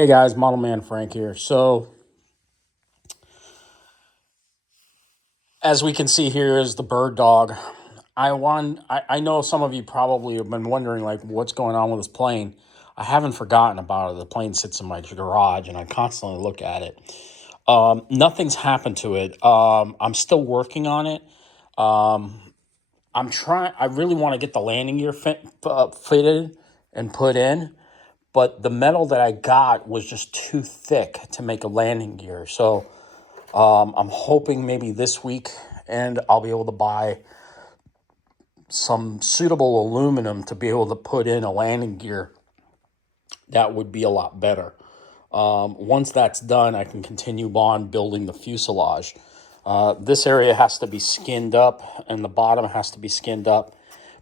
Hey guys, Model Man Frank here. So, as we can see here is the bird dog. I know some of you probably have been wondering like what's going on with this plane. I haven't forgotten about it. The plane sits in my garage and I constantly look at it. Nothing's happened to it. I'm still working on it. I really want to get the landing gear fitted and put in, but the metal that I got was just too thick to make a landing gear. So I'm hoping maybe this week and I'll be able to buy some suitable aluminum to be able to put in a landing gear. That would be a lot better. Once that's done, I can continue on building the fuselage. This area has to be skinned up and the bottom has to be skinned up.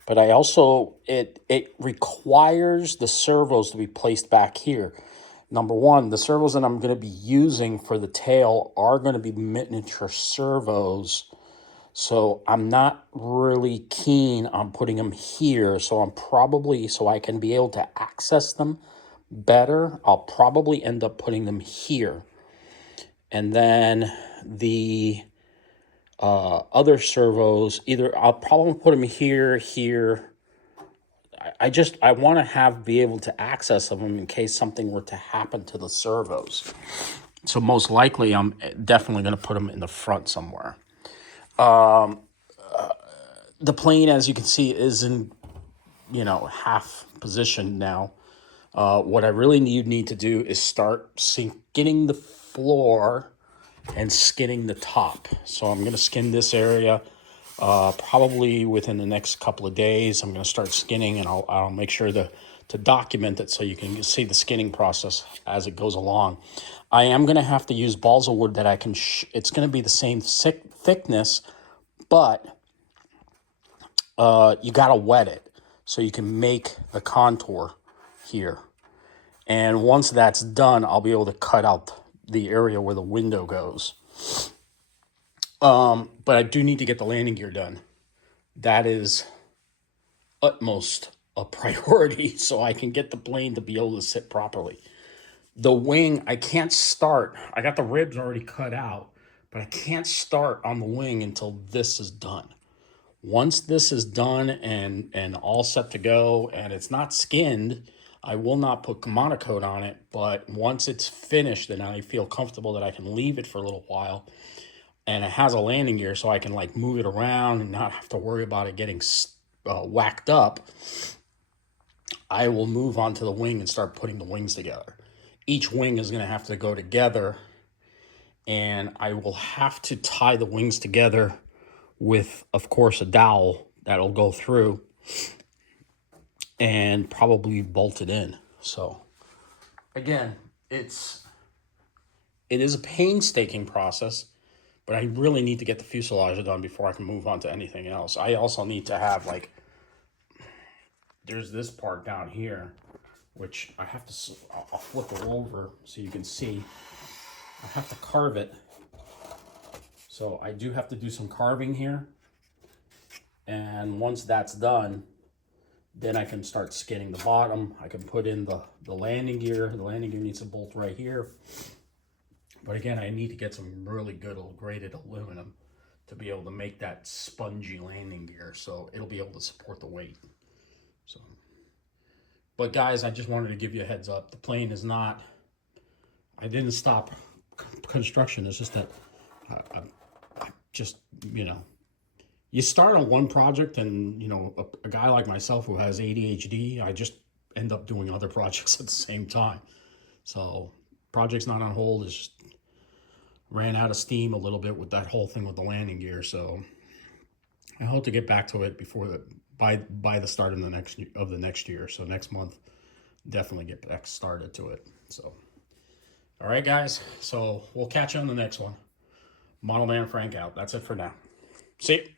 But I also, it requires the servos to be placed back here. Number one, the servos that I'm going to be using for the tail are going to be miniature servos. So I'm not really keen on putting them here. So so I can be able to access them better, I'll probably end up putting them here. And then the other servos, either I'll probably put them here. I want to be able to access them in case something were to happen to the servos. So most likely, I'm definitely going to put them in the front somewhere. The plane, as you can see, is in half position now. What I really need to do is start getting the floor and skinning the top. So I'm going to skin this area. Probably within the next couple of days, I'm going to start skinning, and I'll make sure to document it so you can see the skinning process as it goes along. I am going to have to use balsa wood that I can. It's going to be the same thickness, but you got to wet it so you can make the contour here. And once that's done, I'll be able to cut out the area where the window goes. But I do need to get the landing gear done. That is utmost a priority so I can get the plane to be able to sit properly. The wing, I can't start. I got the ribs already cut out, but I can't start on the wing until this is done. Once this is done and all set to go and it's not skinned, I will not put monocoat on it. But once it's finished and I feel comfortable that I can leave it for a little while, and it has a landing gear so I can like move it around and not have to worry about it getting whacked up, I will move on to the wing and start putting the wings together. Each wing is going to have to go together, and I will have to tie the wings together with, of course, a dowel that'll go through and probably bolt it in. So again, it is a painstaking process, but I really need to get the fuselage done before I can move on to anything else. I also need to have there's this part down here, which I have to, I'll flip it over so you can see. I have to carve it. So I do have to do some carving here. And once that's done, then I can start skinning the bottom. I can put in the landing gear. The landing gear needs a bolt right here. But again, I need to get some really good graded aluminum to be able to make that spongy landing gear so it'll be able to support the weight. So, but guys, I just wanted to give you a heads up. The plane is not, I didn't stop construction. It's just that I just, you start on one project and, a guy like myself who has ADHD, I just end up doing other projects at the same time. So project's not on hold. It's just ran out of steam a little bit with that whole thing with the landing gear. So I hope to get back to it by the start of the next year. So next month, definitely get back started to it. So, all right, guys. So we'll catch you on the next one. Model Man Frank out. That's it for now. See you.